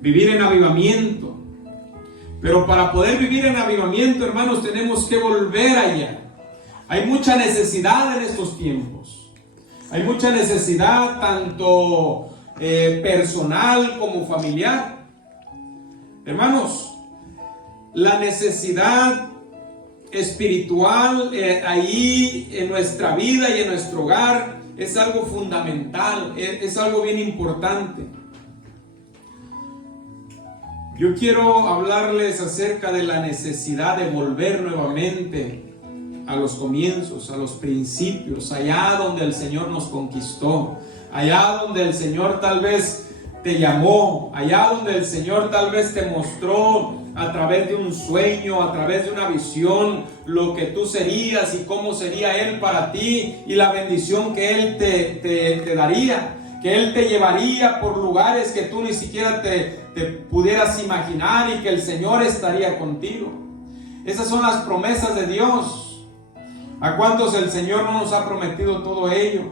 vivir en avivamiento. Pero para poder vivir en avivamiento, hermanos, tenemos que volver allá. Hay mucha necesidad en estos tiempos. Hay mucha necesidad tanto personal como familiar. Hermanos, la necesidad espiritual ahí en nuestra vida y en nuestro hogar es algo fundamental, es algo bien importante. Yo quiero hablarles acerca de la necesidad de volver nuevamente a los comienzos, a los principios, allá donde el Señor nos conquistó, allá donde el Señor tal vez te llamó, allá donde el Señor tal vez te mostró a través de un sueño, a través de una visión, lo que tú serías y cómo sería Él para ti y la bendición que Él te daría, que Él te llevaría por lugares que tú ni siquiera te pudieras imaginar y que el Señor estaría contigo. Esas son las promesas de Dios. ¿A cuántos el Señor no nos ha prometido todo ello?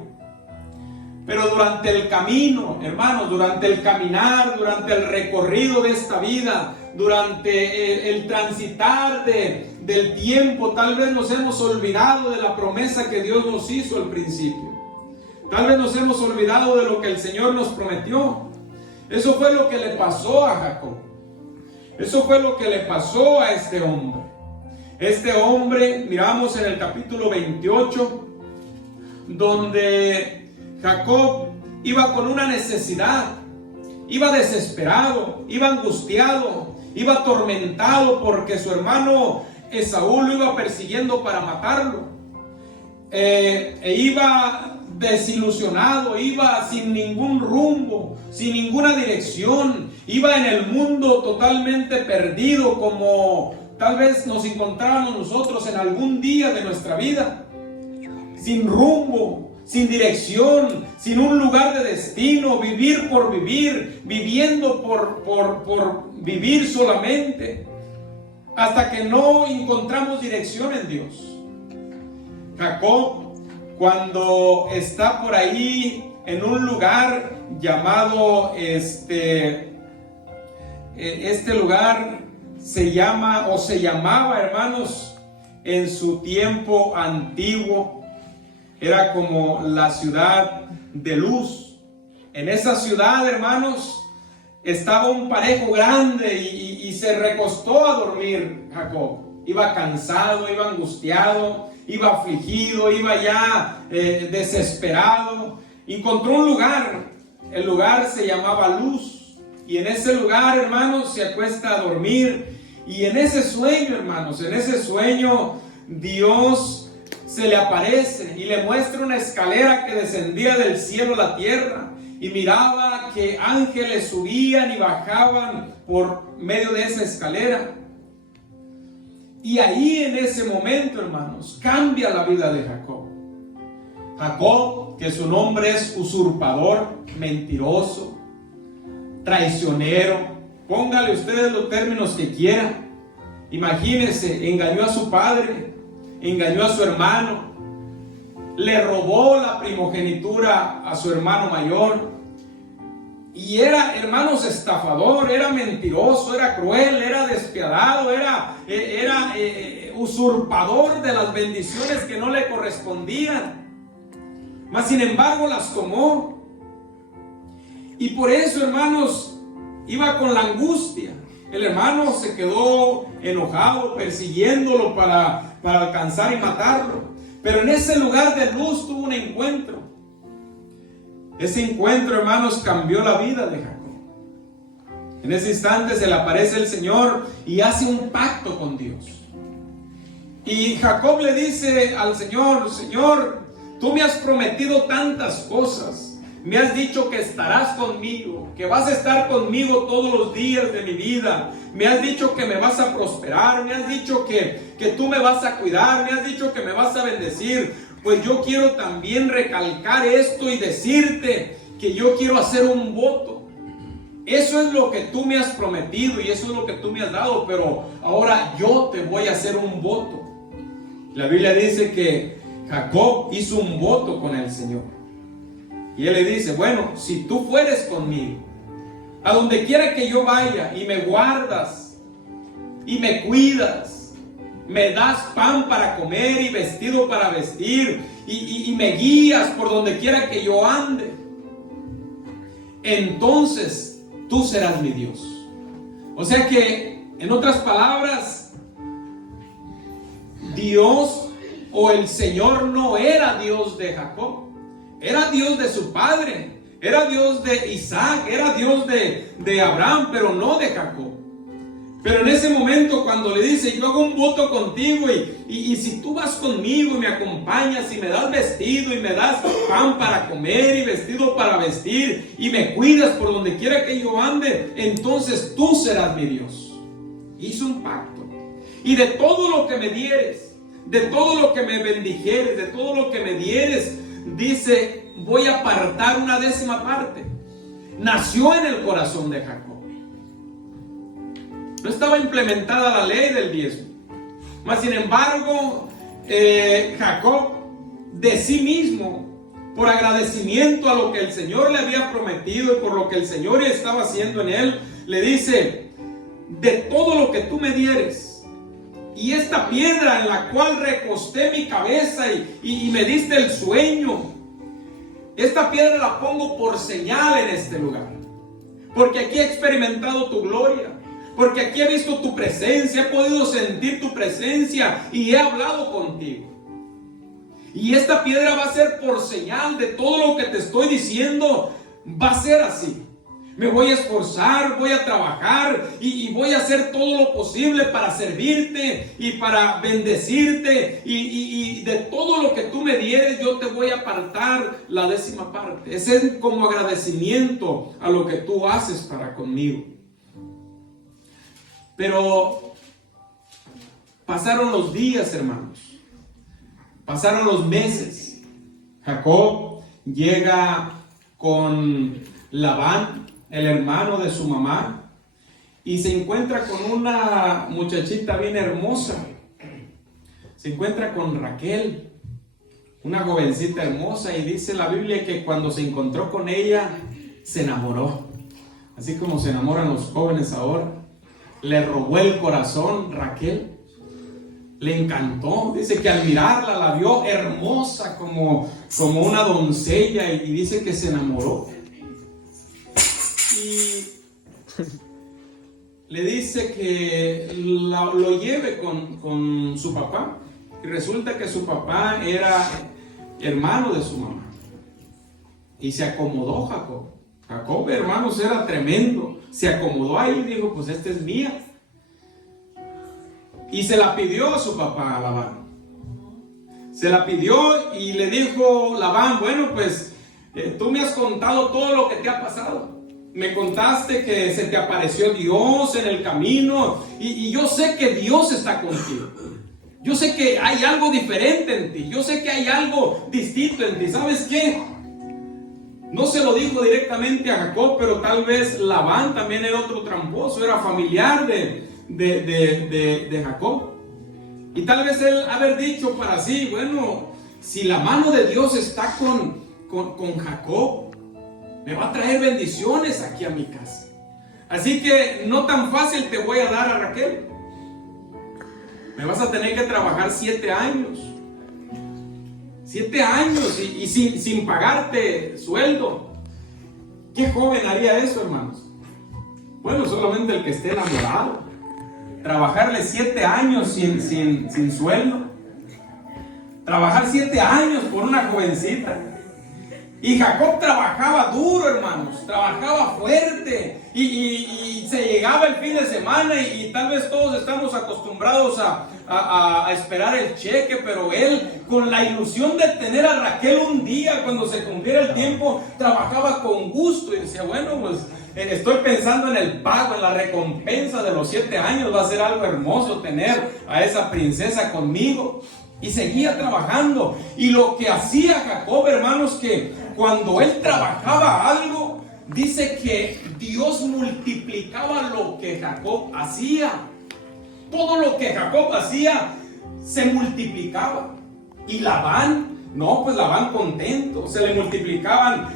Pero durante el camino, hermanos, durante el caminar, durante el recorrido de esta vida, durante el transitar del tiempo, tal vez nos hemos olvidado de la promesa que Dios nos hizo al principio. Tal vez nos hemos olvidado de lo que el Señor nos prometió. Eso fue lo que le pasó a Jacob. Eso fue lo que le pasó a este hombre. Este hombre, miramos en el capítulo 28, donde Jacob iba con una necesidad, iba desesperado, iba angustiado, iba atormentado porque su hermano Esaú lo iba persiguiendo para matarlo. Iba desilusionado, iba sin ningún rumbo, sin ninguna dirección, iba en el mundo totalmente perdido, como tal vez nos encontráramos nosotros en algún día de nuestra vida, sin rumbo, sin dirección, sin un lugar de destino, vivir por vivir, viviendo por vivir solamente, hasta que no encontramos dirección en Dios. Jacob, cuando está por ahí en un lugar llamado este lugar se llamaba, hermanos, en su tiempo antiguo, era como la ciudad de Luz. En esa ciudad, hermanos, estaba un parejo grande y se recostó a dormir Jacob. Iba cansado, iba angustiado, iba afligido, iba ya desesperado. Encontró un lugar, el lugar se llamaba Luz, y en ese lugar, hermanos, se acuesta a dormir. Y en ese sueño, hermanos, en ese sueño, Dios se le aparece y le muestra una escalera que descendía del cielo a la tierra, y miraba que ángeles subían y bajaban por medio de esa escalera. Y ahí, en ese momento, hermanos, cambia la vida de Jacob. Jacob, que su nombre es usurpador, mentiroso, traicionero, póngale ustedes los términos que quieran. Imagínense, engañó a su padre, engañó a su hermano, le robó la primogenitura a su hermano mayor, y era, hermanos, estafador, era mentiroso, era cruel, era despiadado, era usurpador de las bendiciones que no le correspondían. Mas sin embargo las tomó, y por eso, hermanos, iba con la angustia. El hermano se quedó enojado, persiguiéndolo para alcanzar y matarlo. Pero en ese lugar de luz tuvo un encuentro. Ese encuentro, hermanos, cambió la vida de Jacob. En ese instante se le aparece el Señor y hace un pacto con Dios. Y Jacob le dice al Señor: Señor, tú me has prometido tantas cosas. Me has dicho que estarás conmigo, que vas a estar conmigo todos los días de mi vida. Me has dicho que me vas a prosperar, me has dicho que tú me vas a cuidar, me has dicho que me vas a bendecir. Pues yo quiero también recalcar esto y decirte que yo quiero hacer un voto. Eso es lo que tú me has prometido y eso es lo que tú me has dado, pero ahora yo te voy a hacer un voto. La Biblia dice que Jacob hizo un voto con el Señor. Y él le dice: bueno, si tú fueres conmigo, A donde quiera que yo vaya y me guardas y me cuidas, me das pan para comer y vestido para vestir y me guías por donde quiera que yo ande, entonces tú serás mi Dios. O sea que, en otras palabras, Dios o el Señor no era Dios de Jacob, era Dios de su padre. Era Dios de Isaac, era Dios de Abraham, pero no de Jacob. Pero en ese momento cuando le dice, yo hago un voto contigo y si tú vas conmigo y me acompañas y me das vestido y me das pan para comer y vestido para vestir y me cuidas por donde quiera que yo ande, entonces tú serás mi Dios. Hizo un pacto. Y de todo lo que me dieres, de todo lo que me bendijeres, de todo lo que me dieres, dice, voy a apartar una 10ª parte. Nació en el corazón de Jacob. No estaba implementada la ley del diezmo. Mas sin embargo, Jacob de sí mismo, por agradecimiento a lo que el Señor le había prometido y por lo que el Señor estaba haciendo en él, le dice, de todo lo que tú me dieres, y esta piedra en la cual recosté mi cabeza y me diste el sueño, esta piedra la pongo por señal en este lugar, porque aquí he experimentado tu gloria, porque aquí he visto tu presencia, he podido sentir tu presencia y he hablado contigo. Y esta piedra va a ser por señal de todo lo que te estoy diciendo, va a ser así. Me voy a esforzar, voy a trabajar y voy a hacer todo lo posible para servirte y para bendecirte y de todo lo que tú me dieres yo te voy a apartar la 10ª parte. Ese es como agradecimiento a lo que tú haces para conmigo. Pero pasaron los días, hermanos. Pasaron los meses. Jacob llega con Labán, el hermano de su mamá, y se encuentra con una muchachita bien hermosa. Se encuentra con Raquel, una jovencita hermosa, y dice la Biblia que cuando se encontró con ella se enamoró, así como se enamoran los jóvenes ahora. Le robó el corazón Raquel, le encantó. Dice que al mirarla la vio hermosa como una doncella y dice que se enamoró. Y le dice que lo lleve con su papá. Y resulta que su papá era hermano de su mamá. Y se acomodó Jacob. Jacob, hermanos, era tremendo. Se acomodó ahí y dijo, pues esta es mía. Y se la pidió a su papá, a Labán. Se la pidió y le dijo Labán, bueno, pues tú me has contado todo lo que te ha pasado. Me contaste que se te apareció Dios en el camino y yo sé que Dios está contigo. Yo sé que hay algo diferente en ti. Yo sé que hay algo distinto en ti. ¿Sabes qué? No se lo dijo directamente a Jacob, pero tal vez Labán también era otro tramposo, era familiar de Jacob. Y tal vez él haber dicho para sí, bueno, si la mano de Dios está con Jacob, me va a traer bendiciones aquí a mi casa. Así que no tan fácil te voy a dar a Raquel. Me vas a tener que trabajar 7 años. 7 años y sin pagarte sueldo. ¿Qué joven haría eso, hermanos? Bueno, solamente el que esté enamorado. Trabajarle 7 años sin sueldo. Trabajar 7 años por una jovencita. Y Jacob trabajaba duro, hermanos. Trabajaba fuerte. Y se llegaba el fin de semana y tal vez todos estamos acostumbrados a esperar el cheque, pero él, con la ilusión de tener a Raquel un día, cuando se cumpliera el tiempo, trabajaba con gusto y decía, bueno, pues estoy pensando en el pago, en la recompensa de los 7 años, va a ser algo hermoso tener a esa princesa conmigo. Y seguía trabajando. Y lo que hacía Jacob, hermanos, que cuando él trabajaba algo, dice que Dios multiplicaba lo que Jacob hacía. Todo lo que Jacob hacía se multiplicaba. Y Labán No, pues Labán contento, se le multiplicaban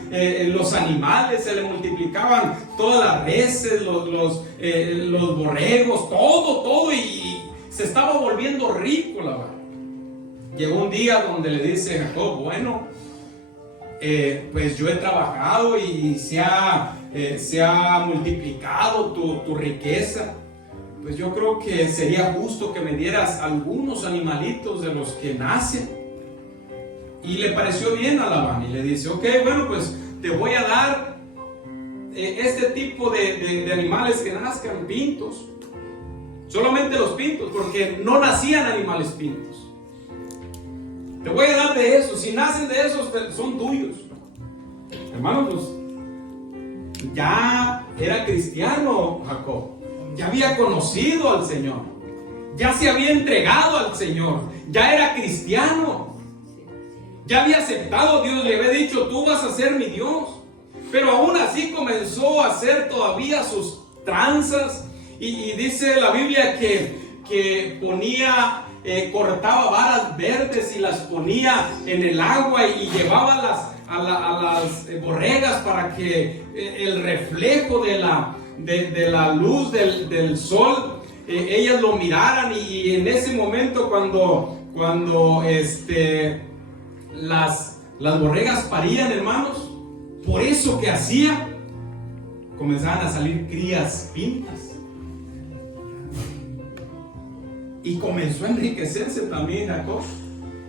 los animales, se le multiplicaban todas las reses, los borregos, todo, y se estaba volviendo rico Labán. Llegó un día donde le dice Jacob, bueno, pues yo he trabajado y se ha multiplicado tu riqueza. Pues yo creo que sería justo que me dieras algunos animalitos de los que nacen. Y le pareció bien a Labán y le dice, ok, bueno, pues te voy a dar este tipo de animales que nazcan, pintos. Solamente los pintos, porque no nacían animales pintos. Te voy a dar de esos. Si nacen de esos, son tuyos. Hermanos, pues, ya era cristiano Jacob. Ya había conocido al Señor. Ya se había entregado al Señor. Ya era cristiano. Ya había aceptado a Dios. Le había dicho, tú vas a ser mi Dios. Pero aún así comenzó a hacer todavía sus tranzas. Y dice la Biblia que ponía... cortaba varas verdes y las ponía en el agua y llevaba a las borregas para que el reflejo de la luz del sol, ellas lo miraran. Y en ese momento cuando las borregas parían, hermanos, por eso que hacía, comenzaban a salir crías pintas. Y comenzó a enriquecerse también Jacob.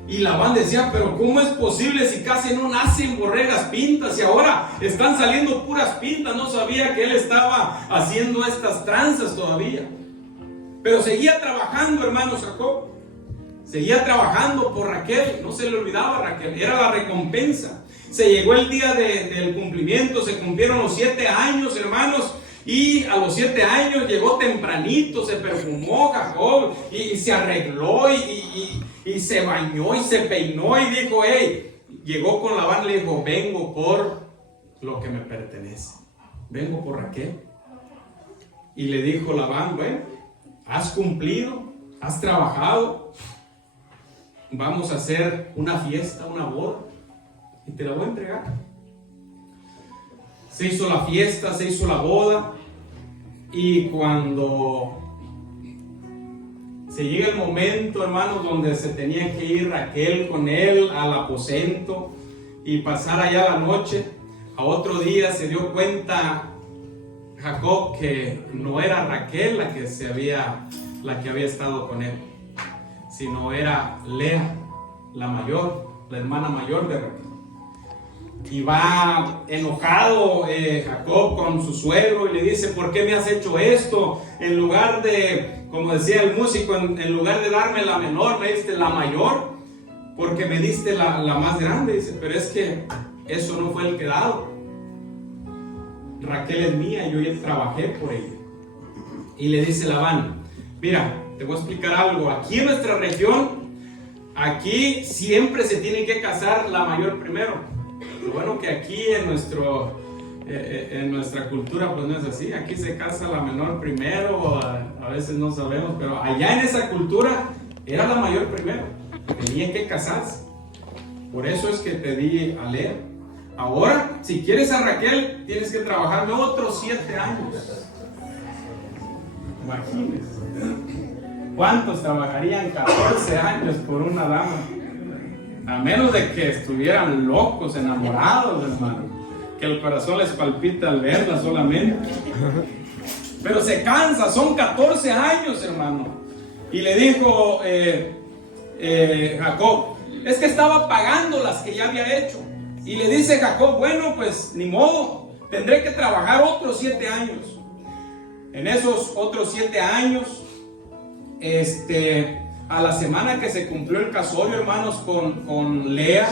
Y Labán decía, pero ¿cómo es posible si casi no nacen borregas pintas y ahora están saliendo puras pintas? No sabía que él estaba haciendo estas tranzas todavía. Pero seguía trabajando, hermanos, Jacob. Seguía trabajando por Raquel. No se le olvidaba Raquel, era la recompensa. Se llegó el día del cumplimiento, se cumplieron los 7 años, hermanos. Y a los 7 años llegó tempranito, se perfumó Jacob y se arregló y se bañó y se peinó y dijo, hey, llegó con Labán y le dijo, vengo por lo que me pertenece, vengo por Raquel. Y le dijo Labán, bueno, has cumplido, has trabajado, vamos a hacer una fiesta, una boda y te la voy a entregar. Se hizo la fiesta, se hizo la boda, y cuando se llega el momento, hermanos, donde se tenía que ir Raquel con él al aposento y pasar allá la noche, a otro día se dio cuenta Jacob que no era Raquel la que había estado con él, sino era Lea, la mayor, la hermana mayor de Raquel. Y va enojado Jacob con su suegro y le dice, ¿por qué me has hecho esto? En lugar de, como decía el músico, en lugar de darme la menor, me diste la mayor, porque me diste la más grande. Dice, pero es que eso no fue el quedado. Raquel es mía, yo ya trabajé por ella. Y le dice Labán, mira, te voy a explicar algo. Aquí en nuestra región, aquí siempre se tiene que casar la mayor primero. Lo bueno que aquí en nuestra cultura pues no es así. Aquí se casa la menor primero, a veces no sabemos, pero allá en esa cultura era la mayor primero, tenía que casarse. Por eso es que te di a Lea. Ahora, si quieres a Raquel, tienes que trabajarme otros 7 años. Imagínense. ¿Cuántos trabajarían 14 años por una dama? A menos de que estuvieran locos, enamorados, hermano, que el corazón les palpita al verla solamente. Pero se cansa, son 14 años, hermano. Y le dijo Jacob, es que estaba pagando las que ya había hecho. Y le dice Jacob, bueno, pues ni modo, tendré que trabajar otros 7 años. En esos otros 7 años, a la semana que se cumplió el casorio, hermanos, con Lea,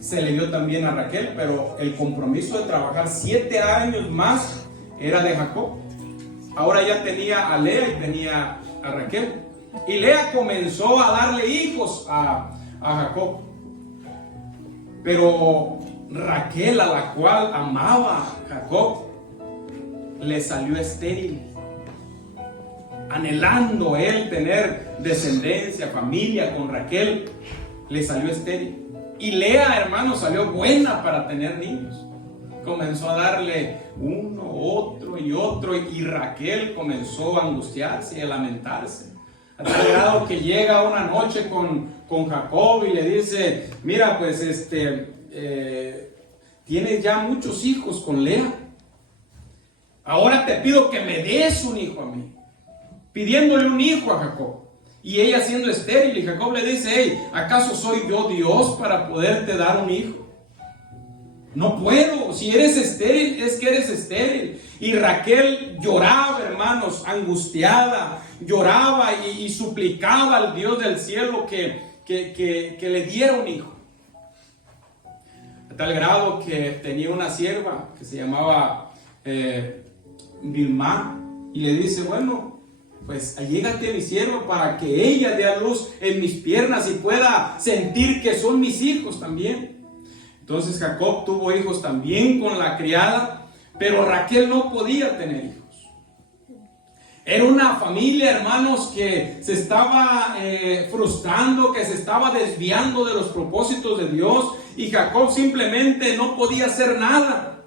se le dio también a Raquel, pero el compromiso de trabajar 7 años más era de Jacob. Ahora ya tenía a Lea y tenía a Raquel. Y Lea comenzó a darle hijos a Jacob. Pero Raquel, a la cual amaba Jacob, le salió estéril. Anhelando él tener descendencia, familia con Raquel, le salió estéril. Y Lea, hermanos, salió buena para tener niños. Comenzó a darle uno, otro y otro, y Raquel comenzó a angustiarse y a lamentarse. A tal grado que llega una noche con Jacob y le dice: mira, pues tienes ya muchos hijos con Lea. Ahora te pido que me des un hijo a mí. Pidiéndole un hijo a Jacob. Y ella siendo estéril, y Jacob le dice: hey, ¿acaso soy yo Dios para poderte dar un hijo? No puedo. Si eres estéril, es que eres estéril. Y Raquel lloraba, hermanos, angustiada, lloraba y suplicaba al Dios del cielo que le diera un hijo. A tal grado que tenía una sierva que se llamaba Vilma, y le dice: bueno, pues allégate mi sierva para que ella dé a luz en mis piernas y pueda sentir que son mis hijos también. Entonces Jacob tuvo hijos también con la criada, pero Raquel no podía tener hijos. Era una familia, hermanos, que se estaba frustrando, que se estaba desviando de los propósitos de Dios, y Jacob simplemente no podía hacer nada.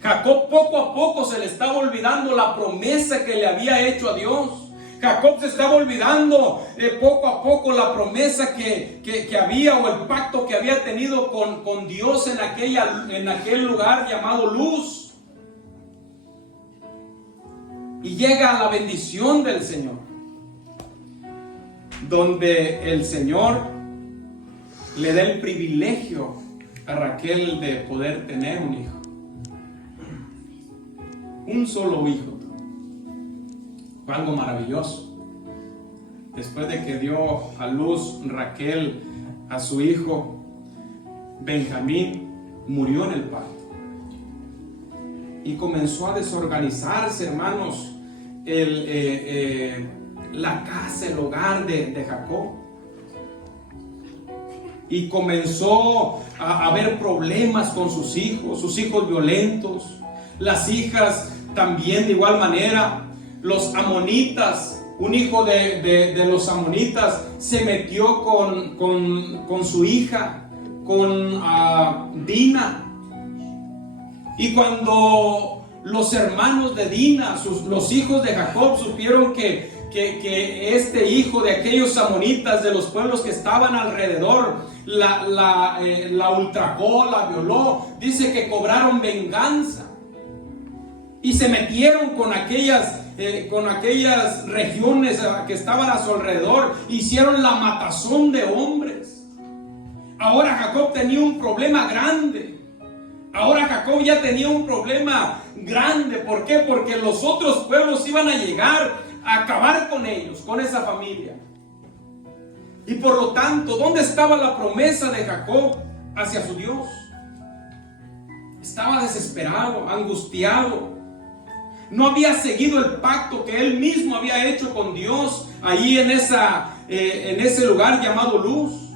Jacob poco a poco se le estaba olvidando la promesa que le había hecho a Dios. Jacob se estaba olvidando poco a poco la promesa que había, o el pacto que había tenido con Dios en aquel lugar llamado Luz. Y llega la bendición del Señor, donde el Señor le da el privilegio a Raquel de poder tener un hijo. Un solo hijo. Fue algo maravilloso. Después de que dio a luz Raquel a su hijo, Benjamín murió en el parto. Y comenzó a desorganizarse, hermanos, la casa, el hogar de Jacob. Y comenzó a haber problemas con sus hijos violentos, las hijas también de igual manera. Los amonitas, un hijo de los amonitas se metió con su hija, con Dina. Y cuando los hermanos de Dina, los hijos de Jacob, supieron que este hijo de aquellos amonitas, de los pueblos que estaban alrededor, la ultrajó, la violó, dice que cobraron venganza y se metieron con aquellas regiones que estaban a su alrededor, hicieron la matazón de hombres. Ahora Jacob tenía un problema grande. Ahora Jacob ya tenía un problema grande. ¿Por qué? Porque los otros pueblos iban a llegar a acabar con ellos, con esa familia. Y por lo tanto, ¿dónde estaba la promesa de Jacob hacia su Dios? Estaba desesperado, angustiado. No había seguido el pacto que él mismo había hecho con Dios ahí en ese lugar llamado Luz.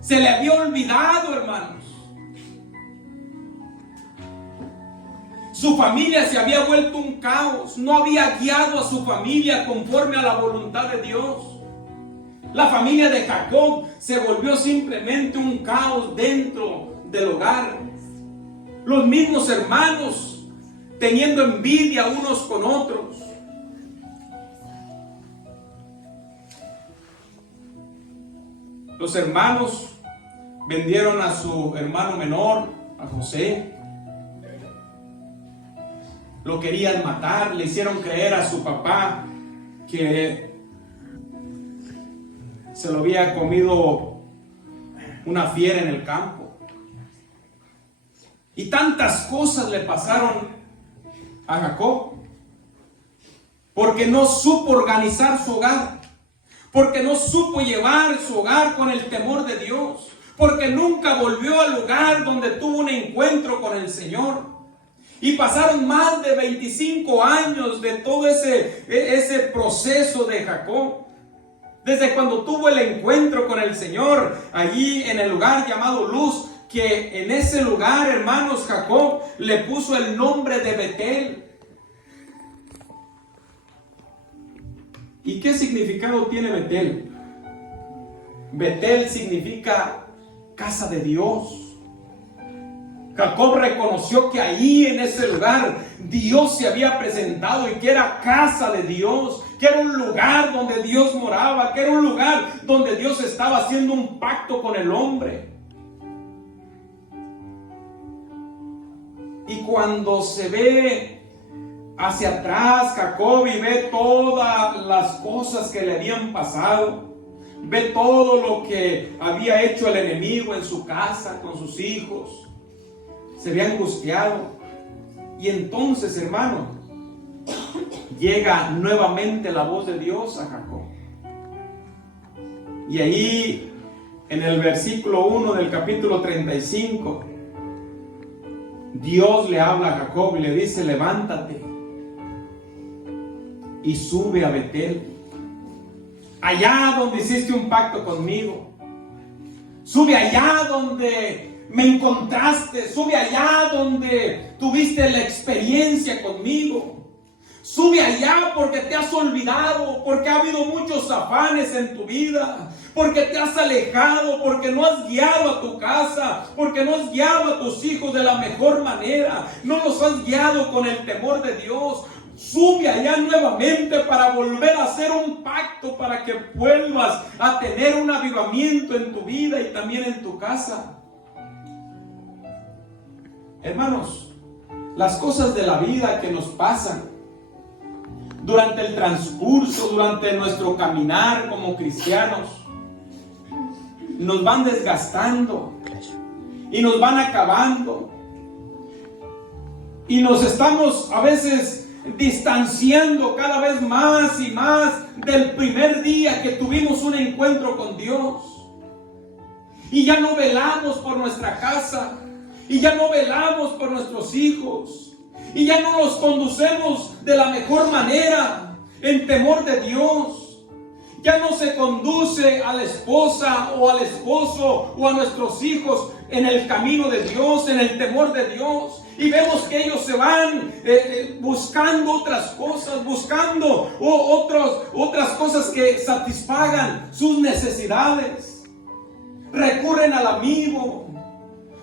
Se le había olvidado, hermanos. Su familia se había vuelto un caos. No había guiado a su familia conforme a la voluntad de Dios. La familia de Jacob se volvió simplemente un caos dentro del hogar. Los mismos hermanos teniendo envidia unos con otros. Los hermanos vendieron a su hermano menor, a José. Lo querían matar, le hicieron creer a su papá que se lo había comido una fiera en el campo. Y tantas cosas le pasaron a Jacob, porque no supo organizar su hogar, porque no supo llevar su hogar con el temor de Dios, porque nunca volvió al lugar donde tuvo un encuentro con el Señor. Y pasaron más de 25 años de todo ese proceso de Jacob, desde cuando tuvo el encuentro con el Señor allí en el lugar llamado Luz, que en ese lugar, hermanos, Jacob le puso el nombre de Betel. ¿Y qué significado tiene Betel? Betel significa casa de Dios. Jacob reconoció que ahí en ese lugar Dios se había presentado y que era casa de Dios, que era un lugar donde Dios moraba, que era un lugar donde Dios estaba haciendo un pacto con el hombre. Y cuando se ve hacia atrás Jacob y ve todas las cosas que le habían pasado, ve todo lo que había hecho el enemigo en su casa, con sus hijos, se ve angustiado. Y entonces, hermano, llega nuevamente la voz de Dios a Jacob. Y ahí, en el versículo 1 del capítulo 35, Dios le habla a Jacob y le dice: levántate y sube a Betel, allá donde hiciste un pacto conmigo. Sube allá donde me encontraste, sube allá donde tuviste la experiencia conmigo. Sube allá porque te has olvidado, porque ha habido muchos afanes en tu vida, porque te has alejado, porque no has guiado a tu casa, porque no has guiado a tus hijos de la mejor manera, no los has guiado con el temor de Dios. Sube allá nuevamente para volver a hacer un pacto, para que vuelvas a tener un avivamiento en tu vida y también en tu casa. Hermanos, las cosas de la vida que nos pasan durante el transcurso, durante nuestro caminar como cristianos, nos van desgastando y nos van acabando, y nos estamos a veces distanciando cada vez más y más del primer día que tuvimos un encuentro con Dios, y ya no velamos por nuestra casa, y ya no velamos por nuestros hijos, y ya no los conducemos de la mejor manera en temor de Dios. Ya no se conduce a la esposa o al esposo o a nuestros hijos en el camino de Dios, en el temor de Dios. Y vemos que ellos se van buscando otras cosas, buscando otras cosas que satisfagan sus necesidades. Recurren al amigo,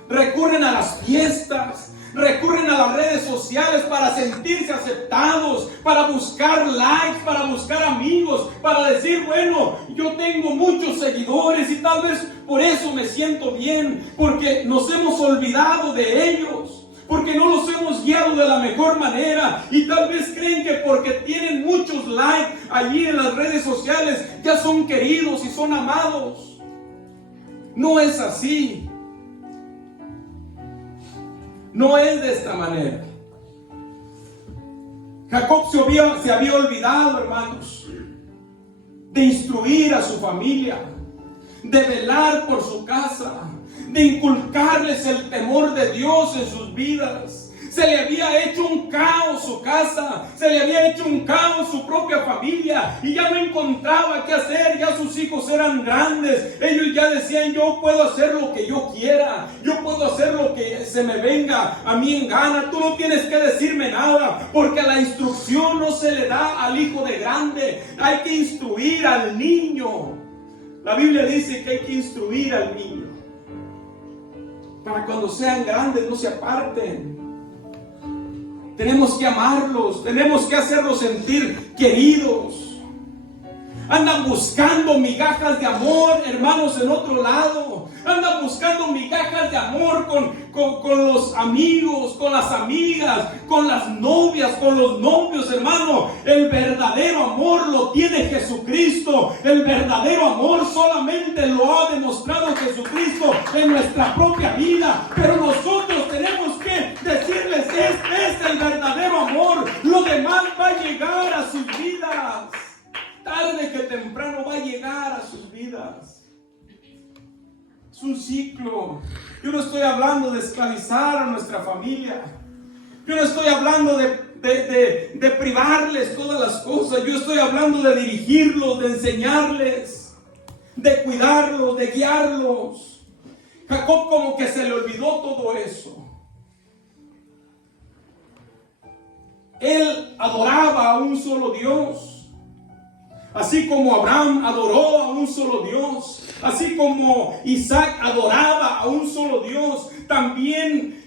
recurren a las fiestas, recurren a las redes sociales para sentirse aceptados, para buscar likes, para buscar amigos, para decir: bueno, yo tengo muchos seguidores y tal vez por eso me siento bien, porque nos hemos olvidado de ellos, porque no los hemos guiado de la mejor manera, y tal vez creen que porque tienen muchos likes allí en las redes sociales ya son queridos y son amados. No es así. No es de esta manera. Jacob se había olvidado, hermanos, de instruir a su familia, de velar por su casa, de inculcarles el temor de Dios en sus vidas. Se le había hecho un caos su casa, se le había hecho un caos su propia familia, y ya no encontraba qué hacer. Ya sus hijos eran grandes, ellos ya decían: yo puedo hacer lo que yo quiera, yo puedo hacer lo que se me venga a mí en gana, tú no tienes que decirme nada, porque la instrucción no se le da al hijo de grande, hay que instruir al niño. La Biblia dice que hay que instruir al niño para cuando sean grandes no se aparten. Tenemos que amarlos, tenemos que hacerlos sentir queridos. Andan buscando migajas de amor, hermanos, en otro lado. Andan buscando migajas de amor con los amigos, con las amigas, con las novias, con los novios, hermano. El verdadero amor lo tiene Jesucristo. El verdadero amor solamente lo ha demostrado Jesucristo en nuestra propia vida. Pero nosotros tenemos que decirles: este es el verdadero amor. Lo demás va a llegar a sus vidas. Tarde que temprano va a llegar a sus vidas. Es un ciclo. Yo no estoy hablando de esclavizar a nuestra familia. Yo no estoy hablando de privarles todas las cosas. Yo estoy hablando de dirigirlos, de enseñarles, de cuidarlos, de guiarlos. Jacob como que se le olvidó todo eso. Él adoraba a un solo Dios. Así como Abraham adoró a un solo Dios, Así como Isaac adoraba a un solo Dios, también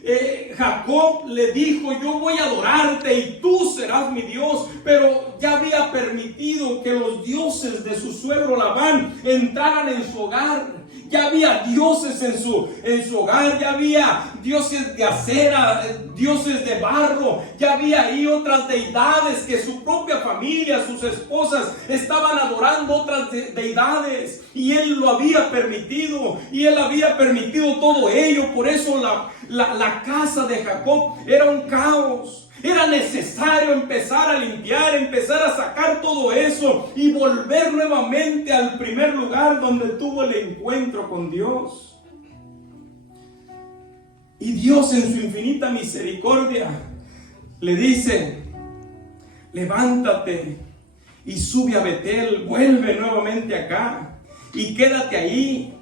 Jacob le dijo: yo voy a adorarte y tú serás mi Dios. Pero ya había permitido que los dioses de su suegro Labán entraran en su hogar. Ya había dioses en su hogar, ya había dioses de acera, dioses de barro, ya había ahí otras deidades que su propia familia, sus esposas estaban adorando otras deidades, y él lo había permitido, y él había permitido todo ello. Por eso la casa de Jacob era un caos. Era necesario empezar a limpiar, empezar a sacar todo eso y volver nuevamente al primer lugar donde tuvo el encuentro con Dios. Y Dios, en su infinita misericordia, le dice: levántate y sube a Betel, vuelve nuevamente acá y quédate ahí.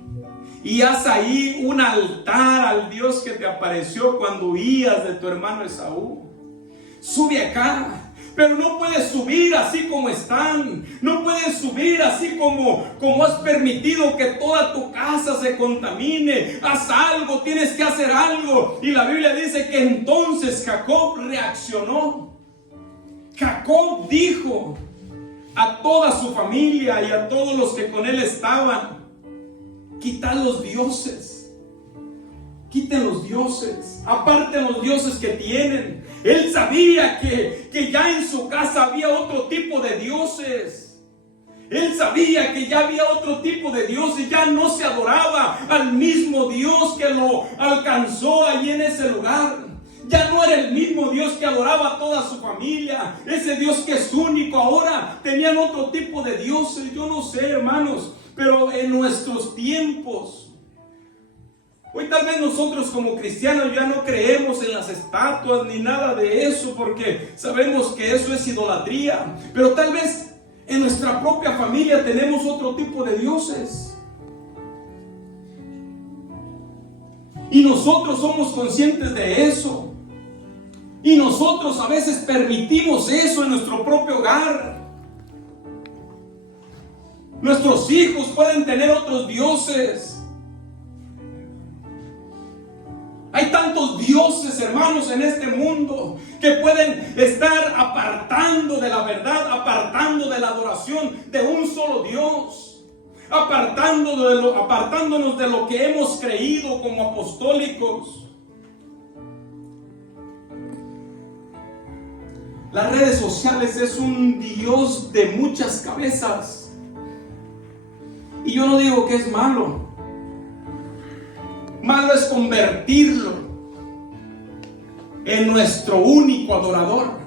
Y haz ahí un altar al Dios que te apareció cuando huías de tu hermano Esaú. Sube acá, pero no puedes subir así como están. No puedes subir así como has permitido que toda tu casa se contamine. Haz algo, tienes que hacer algo. Y la Biblia dice que entonces Jacob reaccionó. Jacob dijo a toda su familia y a todos los que con él estaban: quitad los dioses, quiten los dioses, aparten los dioses que tienen. Él sabía que ya en su casa había otro tipo de dioses. Él sabía que ya había otro tipo de dioses. Ya no se adoraba al mismo Dios que lo alcanzó allí en ese lugar. Ya no era el mismo Dios que adoraba a toda su familia. Ese Dios que es único. Ahora tenían otro tipo de dioses. Yo no sé, hermanos, pero en nuestros tiempos, hoy tal vez nosotros como cristianos ya no creemos en las estatuas ni nada de eso, porque sabemos que eso es idolatría. Pero tal vez en nuestra propia familia tenemos otro tipo de dioses. Y nosotros somos conscientes de eso. Y nosotros a veces permitimos eso en nuestro propio hogar. Nuestros hijos pueden tener otros dioses. Hay tantos dioses, hermanos, en este mundo que pueden estar apartando de la verdad, apartando de la adoración de un solo Dios, apartándonos de lo que hemos creído como apostólicos. Las redes sociales es un Dios de muchas cabezas. Y yo no digo que es malo. Malo es convertirlo en nuestro único adorador.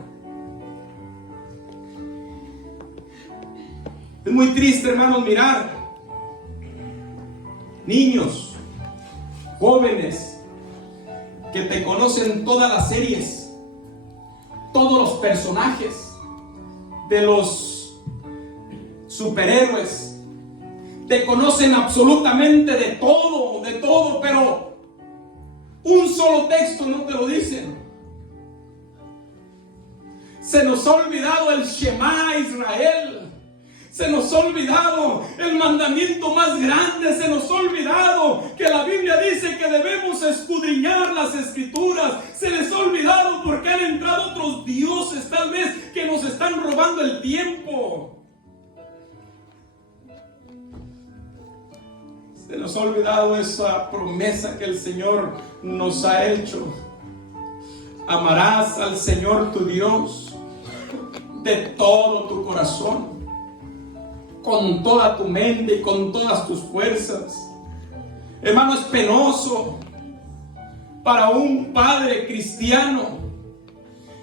Es muy triste, hermanos, mirar niños, jóvenes que te conocen todas las series, todos los personajes de los superhéroes. Te conocen absolutamente de todo, pero un solo texto no te lo dicen. Se nos ha olvidado el Shema Israel. Se nos ha olvidado el mandamiento más grande. Se nos ha olvidado que la Biblia dice que debemos escudriñar las escrituras. Se les ha olvidado porque han entrado otros dioses, tal vez, que nos están robando el tiempo. Se nos ha olvidado esa promesa que el Señor nos ha hecho. Amarás al Señor tu Dios de todo tu corazón, con toda tu mente y con todas tus fuerzas. Hermano, es penoso para un padre cristiano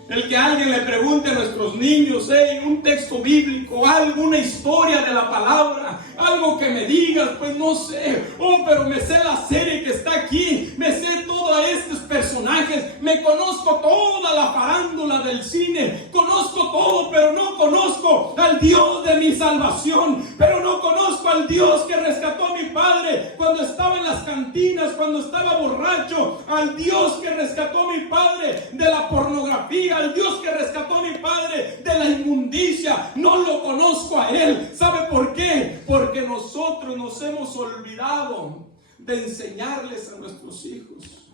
el que alguien le pregunte a nuestros niños: un texto bíblico, alguna historia de la palabra, algo que me digas. Pues no sé, pero me sé la serie que está aquí, me sé todos estos personajes, me conozco toda la farándula del cine, conozco todo, pero no conozco al Dios de mi salvación, pero no conozco al Dios que rescató a mi padre cuando estaba en las cantinas, cuando estaba borracho, al Dios que rescató a mi padre de la pornografía, al Dios que rescató a mi padre de la inmundicia, inmundicia, no lo conozco a Él. ¿Sabe por qué? Porque nosotros nos hemos olvidado de enseñarles a nuestros hijos.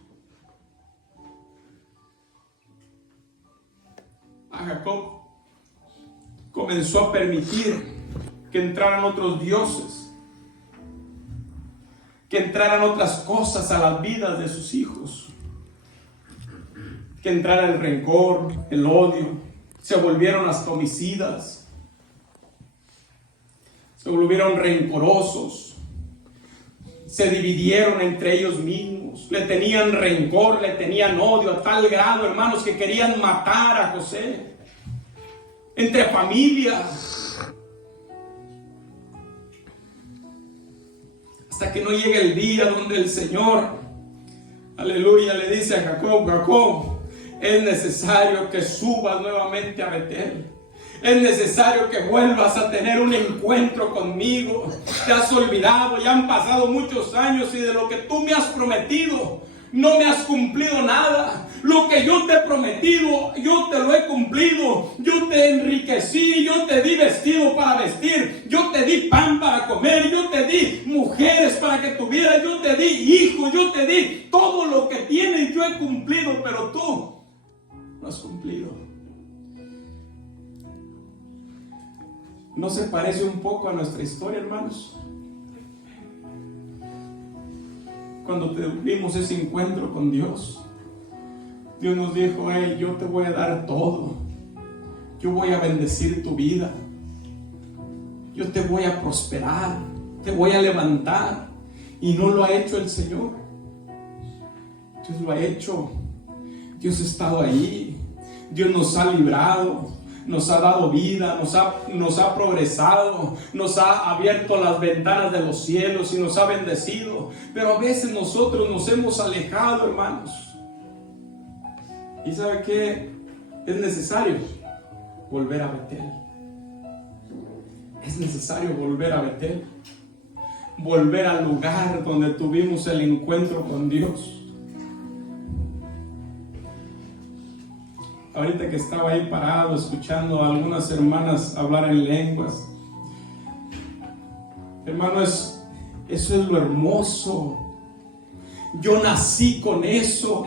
A Jacob comenzó a permitir que entraran otros dioses, que entraran otras cosas a las vidas de sus hijos, que entrara el rencor, el odio. Se volvieron hasta homicidas, se volvieron rencorosos, se dividieron entre ellos mismos, le tenían rencor, le tenían odio a tal grado, hermanos, que querían matar a José. Entre familias, hasta que no llegue el día donde el Señor, aleluya, le dice a Jacob: Jacob, es necesario que subas nuevamente a Betel. Es necesario que vuelvas a tener un encuentro conmigo. Te has olvidado, ya han pasado muchos años y de lo que tú me has prometido no me has cumplido nada. Lo que yo te he prometido, yo te lo he cumplido. Yo te enriquecí, yo te di vestido para vestir, yo te di pan para comer, yo te di mujeres para que tuvieras, yo te di hijos, yo te di todo lo que tienes, yo he cumplido, pero tú no has cumplido. ¿No se parece un poco a nuestra historia, hermanos? Cuando tuvimos ese encuentro con Dios, Dios nos dijo: hey, yo te voy a dar todo. Yo voy a bendecir tu vida. Yo te voy a prosperar. Te voy a levantar. Y no lo ha hecho el Señor. Dios lo ha hecho. Dios ha estado ahí. Dios nos ha librado. Nos ha dado vida, nos ha progresado, nos ha abierto las ventanas de los cielos y nos ha bendecido. Pero a veces nosotros nos hemos alejado, hermanos. ¿Y sabe qué? Es necesario volver a Betel. Es necesario volver a Betel. Volver al lugar donde tuvimos el encuentro con Dios. Ahorita que estaba ahí parado escuchando a algunas hermanas hablar en lenguas, hermanos, eso es lo hermoso. Yo nací con eso.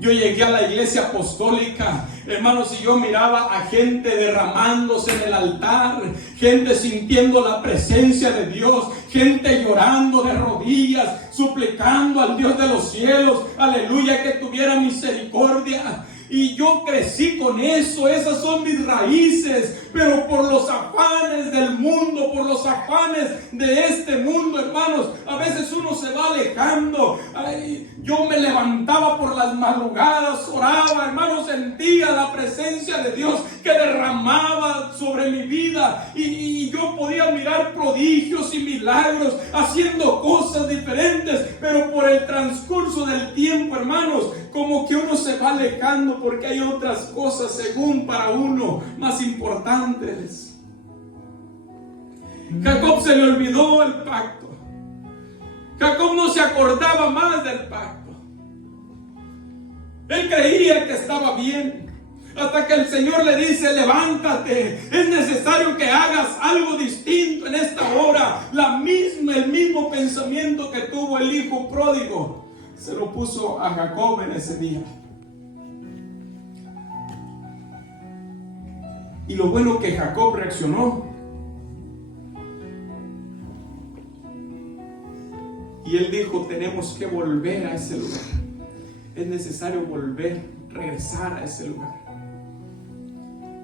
Yo llegué a la iglesia apostólica, hermanos, y yo miraba a gente derramándose en el altar, gente sintiendo la presencia de Dios, gente llorando de rodillas, suplicando al Dios de los cielos, aleluya, que tuviera misericordia. Y yo crecí con eso, esas son mis raíces, pero por los afanes del mundo, por los afanes de este mundo, hermanos, a veces uno se va alejando. Ay, yo me levantaba por las madrugadas, oraba, hermanos, sentía la presencia de Dios que derramaba sobre mi vida y yo podía mirar prodigios y milagros, haciendo cosas diferentes, pero por el transcurso del tiempo, hermanos, como que uno se va alejando porque hay otras cosas según para uno más importantes. Jacob se le olvidó el pacto. Jacob no se acordaba más del pacto. Él creía que estaba bien. Hasta que el Señor le dice: levántate, es necesario que hagas algo distinto en esta hora. El mismo pensamiento que tuvo el hijo pródigo se lo puso a Jacob en ese día. Y lo bueno que Jacob reaccionó. Y él dijo: tenemos que volver a ese lugar. Es necesario volver, regresar a ese lugar.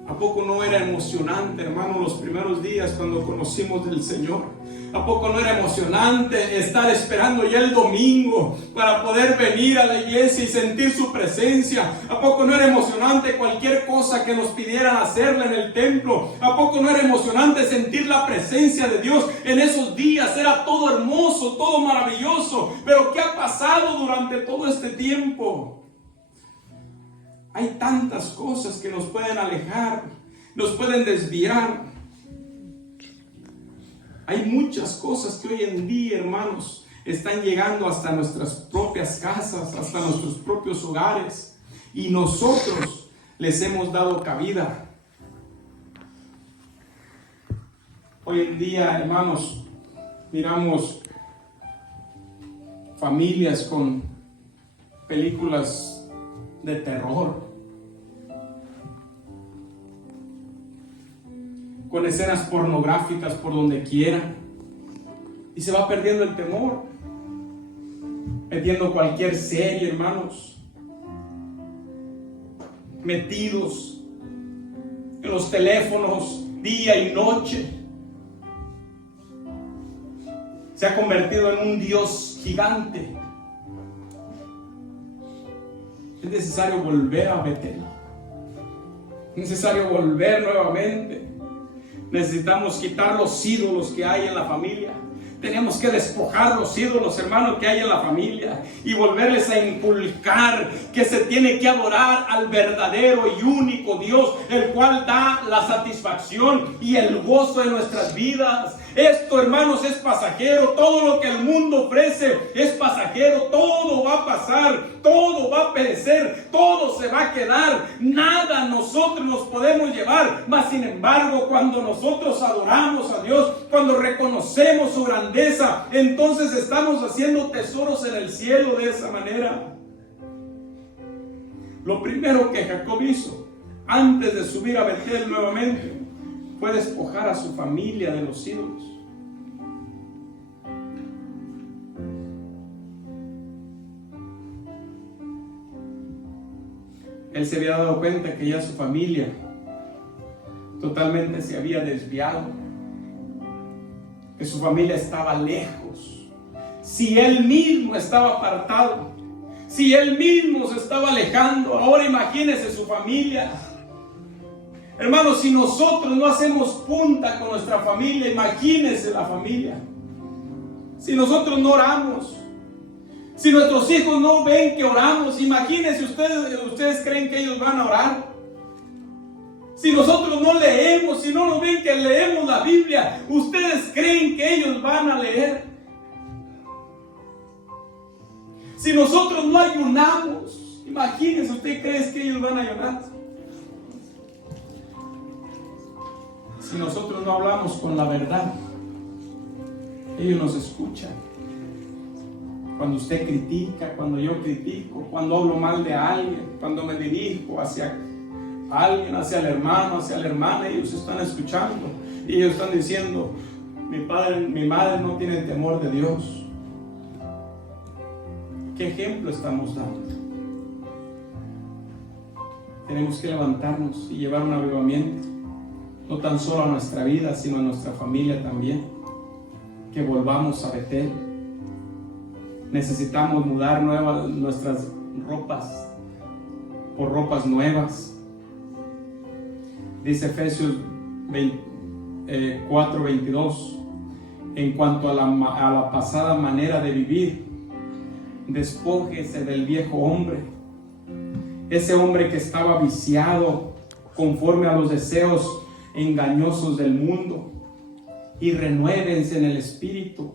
¿A poco no era emocionante, hermano, los primeros días cuando conocimos del Señor? ¿A poco no era emocionante estar esperando ya el domingo para poder venir a la iglesia y sentir su presencia? ¿A poco no era emocionante cualquier cosa que nos pidieran hacerla en el templo? ¿A poco no era emocionante sentir la presencia de Dios en esos días? Era todo hermoso, todo maravilloso. Pero ¿qué ha pasado durante todo este tiempo? Hay tantas cosas que nos pueden alejar, nos pueden desviar. Hay muchas cosas que hoy en día, hermanos, están llegando hasta nuestras propias casas, hasta nuestros propios hogares. Y nosotros les hemos dado cabida. Hoy en día, hermanos, miramos familias con películas de terror, con escenas pornográficas por donde quiera, y se va perdiendo el temor, metiendo cualquier serie, hermanos, metidos en los teléfonos día y noche. Se ha convertido en un Dios gigante. Es necesario volver a Betel. Es necesario volver nuevamente. Necesitamos quitar los ídolos que hay en la familia. Tenemos que despojar los ídolos, hermanos, que hay en la familia y volverles a inculcar que se tiene que adorar al verdadero y único Dios, el cual da la satisfacción y el gozo de nuestras vidas. Esto, hermanos, es pasajero. Todo lo que el mundo ofrece es pasajero. Todo va a pasar, todo va a perecer, todo se va a quedar. Nada nosotros nos podemos llevar. Mas, sin embargo, cuando nosotros adoramos a Dios, cuando reconocemos su grandeza, entonces estamos haciendo tesoros en el cielo de esa manera. Lo primero que Jacob hizo antes de subir a Betel nuevamente fue despojar a su familia de los ídolos. Él se había dado cuenta que ya su familia totalmente se había desviado, que su familia estaba lejos. Si él mismo estaba apartado, si él mismo se estaba alejando, ahora imagínese su familia. Hermanos, si nosotros no hacemos punta con nuestra familia, imagínense la familia. Si nosotros no oramos, si nuestros hijos no ven que oramos, imagínense ustedes creen que ellos van a orar. Si nosotros no leemos, si no nos ven que leemos la Biblia, ustedes creen que ellos van a leer. Si nosotros no ayunamos, imagínense, ¿usted cree que ellos van a ayunar? Si nosotros no hablamos con la verdad, ellos nos escuchan. Cuando usted critica, cuando yo critico, cuando hablo mal de alguien, cuando me dirijo hacia alguien, hacia el hermano, hacia la hermana, ellos están escuchando y ellos están diciendo: mi padre, mi madre no tienen temor de Dios. ¿Qué ejemplo estamos dando? Tenemos que levantarnos y llevar un avivamiento, no tan solo a nuestra vida, sino a nuestra familia también. Que volvamos a Betel. Necesitamos mudar nuestras ropas por ropas nuevas. Dice Efesios 4:22: en cuanto a la pasada manera de vivir, despójese del viejo hombre, ese hombre que estaba viciado conforme a los deseos engañosos del mundo, y renuévense en el espíritu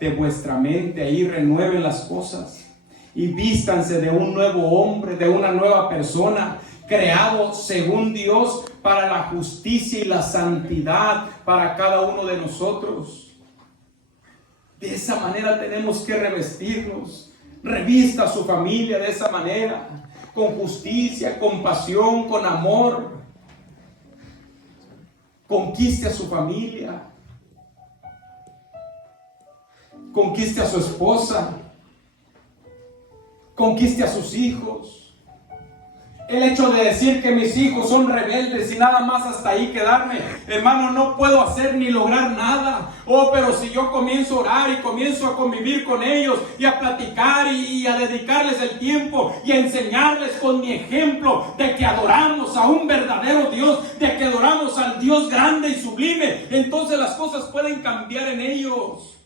de vuestra mente. Ahí renueven las cosas y vístanse de un nuevo hombre, de una nueva persona, creado según Dios para la justicia y la santidad para cada uno de nosotros. De esa manera tenemos que revestirnos. Revista a su familia de esa manera, con justicia, con pasión, con amor. Conquiste a su familia, conquiste a su esposa, conquiste a sus hijos. El hecho de decir que mis hijos son rebeldes y nada más hasta ahí quedarme, hermano, no puedo hacer ni lograr nada. Pero si yo comienzo a orar y comienzo a convivir con ellos y a platicar y a dedicarles el tiempo y a enseñarles con mi ejemplo de que adoramos a un verdadero Dios, de que adoramos al Dios grande y sublime, entonces las cosas pueden cambiar en ellos.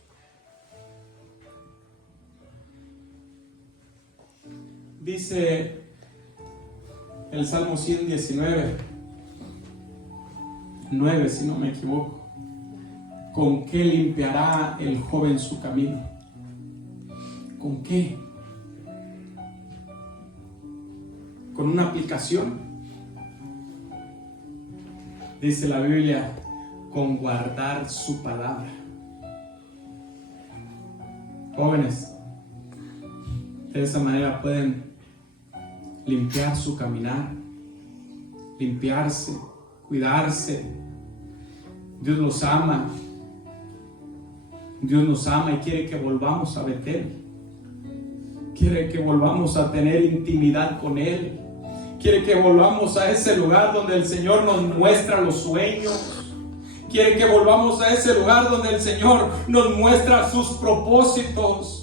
Dice el Salmo 119, 9, si no me equivoco: ¿con qué limpiará el joven su camino? ¿Con qué? ¿Con una aplicación? Dice la Biblia: con guardar su palabra. Jóvenes, de esa manera pueden limpiar su caminar, limpiarse, cuidarse. Dios los ama. Dios nos ama y quiere que volvamos a Betel. Quiere que volvamos a tener intimidad con Él. Quiere que volvamos a ese lugar donde el Señor nos muestra los sueños. Quiere que volvamos a ese lugar donde el Señor nos muestra sus propósitos.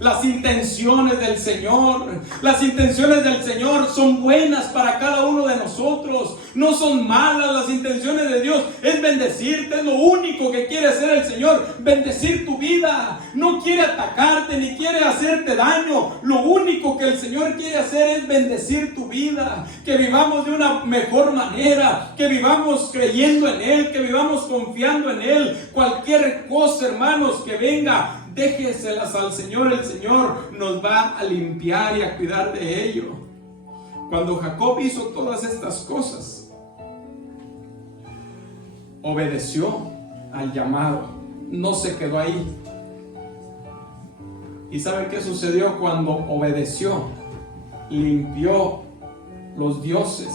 Las intenciones del Señor. Las intenciones del Señor son buenas para cada uno de nosotros. No son malas. Las intenciones de Dios es bendecirte. Es lo único que quiere hacer el Señor. Bendecir tu vida. No quiere atacarte ni quiere hacerte daño. Lo único que el Señor quiere hacer es bendecir tu vida. Que vivamos de una mejor manera. Que vivamos creyendo en Él. Que vivamos confiando en Él. Cualquier cosa, hermanos, que venga, déjeselas al Señor. El Señor nos va a limpiar y a cuidar de ello. Cuando Jacob hizo todas estas cosas, obedeció al llamado, no se quedó ahí. ¿Y sabe qué sucedió cuando obedeció? Limpió los dioses,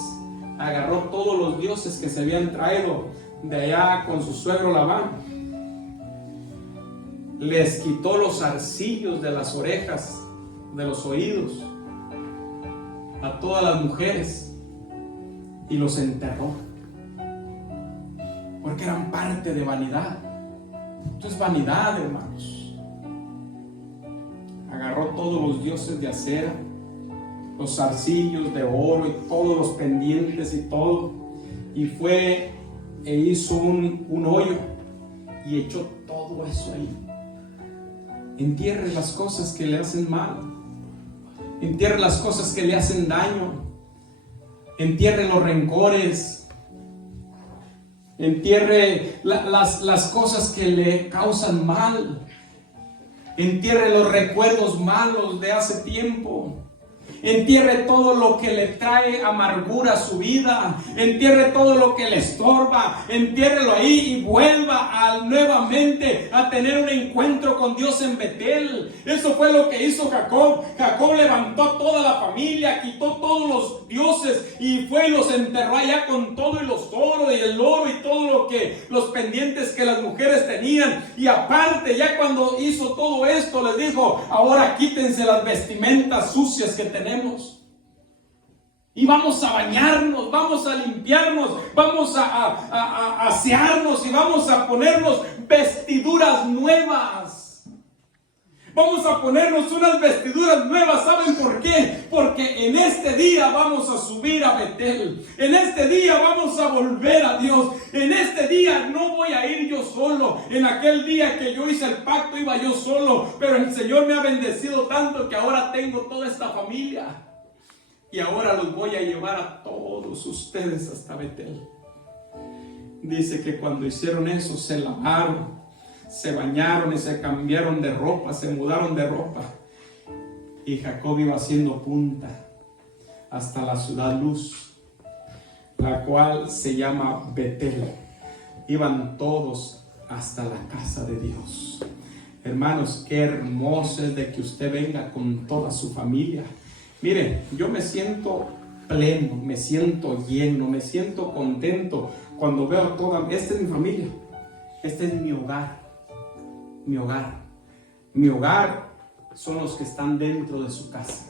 agarró todos los dioses que se habían traído de allá con su suegro Labán. Les quitó los zarcillos de las orejas, de los oídos, a todas las mujeres y los enterró, porque eran parte de vanidad. Esto es vanidad, hermanos. Agarró todos los dioses de acera, los zarcillos de oro y todos los pendientes y todo, y fue e hizo un hoyo y echó todo eso ahí. Entierre las cosas que le hacen mal. Entierre las cosas que le hacen daño. Entierre los rencores. Entierre las cosas que le causan mal. Entierre los recuerdos malos de hace tiempo. Entierre todo lo que le trae amargura a su vida. Entierre todo lo que le estorba. Entiérrelo ahí y vuelva nuevamente a tener un encuentro con Dios en Betel. Eso fue lo que hizo Jacob. Jacob levantó a toda la familia, quitó todos los dioses y fue y los enterró allá con todo y los toros y el oro y todo lo que los pendientes que las mujeres tenían. Y aparte, ya cuando hizo todo esto, les dijo: ahora quítense las vestimentas sucias que tenemos y vamos a bañarnos, vamos a limpiarnos, vamos a asearnos y vamos a ponernos vestiduras nuevas. Vamos a ponernos unas vestiduras nuevas. ¿Saben por qué? Porque en este día vamos a subir a Betel. En este día vamos a volver a Dios. En este día no voy a ir yo solo. En aquel día que yo hice el pacto iba yo solo, pero el Señor me ha bendecido tanto que ahora tengo toda esta familia. Y ahora los voy a llevar a todos ustedes hasta Betel. Dice que cuando hicieron eso se lavaron, se bañaron y se cambiaron de ropa, se mudaron de ropa. Y Jacob iba haciendo punta hasta la ciudad luz, la cual se llama Betel. Iban todos hasta la casa de Dios. Hermanos, qué hermoso es de que usted venga con toda su familia. Mire, yo me siento pleno, me siento lleno, me siento contento cuando veo toda. Esta es mi familia, este es mi hogar. Mi hogar. Mi hogar son los que están dentro de su casa.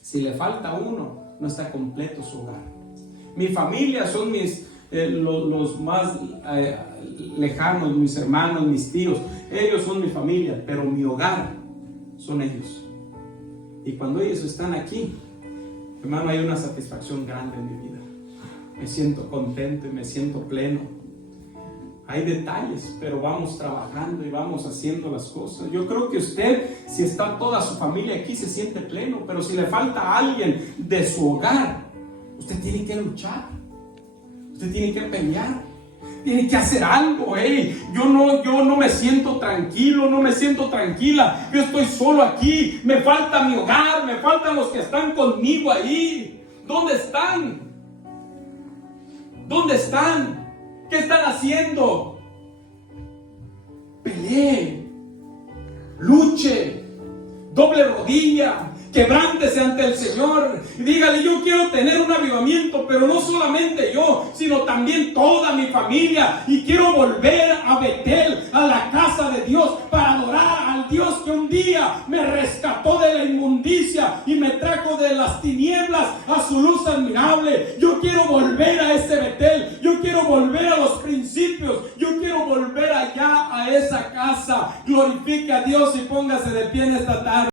Si le falta uno, no está completo su hogar. Mi familia son los más lejanos, mis hermanos, mis tíos. Ellos son mi familia, pero mi hogar son ellos. Y cuando ellos están aquí, hermano, hay una satisfacción grande en mi vida. Me siento contento y me siento pleno. Hay detalles, pero vamos trabajando y vamos haciendo las cosas. Yo creo que usted, si está toda su familia aquí, se siente pleno. Pero si le falta a alguien de su hogar, usted tiene que luchar. Usted tiene que pelear. Tiene que hacer algo, Yo no me siento tranquilo, no me siento tranquila. Yo estoy solo aquí. Me falta mi hogar, me faltan los que están conmigo ahí. ¿Dónde están? ¿Dónde están? ¿Qué están haciendo? Pelee, luche, doble rodilla, quebrántese ante el Señor y dígale: yo quiero tener un avivamiento, pero no solamente yo, sino también toda mi familia, y quiero volver a Betel, a la casa de Dios, para adorar al Dios que un día me rescató de la inmundicia y me trajo de las tinieblas a su luz admirable. Yo quiero volver a ese Betel, yo quiero volver a los principios, yo quiero volver allá a esa casa. Glorifique a Dios y póngase de pie en esta tarde.